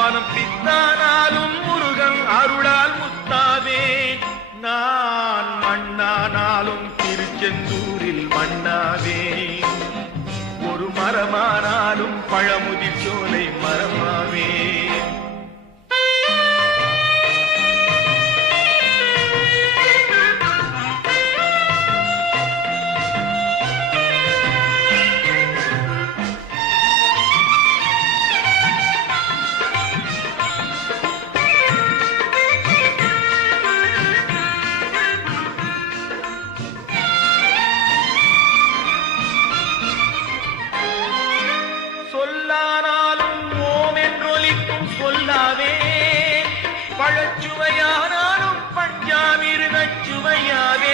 மனம் பித்தானாலும் முருகன் அருளால் முத்தாவே. நான் மண்ணானாலும் திருச்செந்தூரில் மண்ணாவே. ஒரு மரமானாலும் பழமுதிர் சோலை மரமாவே. சொல்லானாலும் ஓம் என்றொலிக்கும் சொல்லாவே. பழச்சுவையானாலும் பஞ்சாமிருகச் சுவையாவே.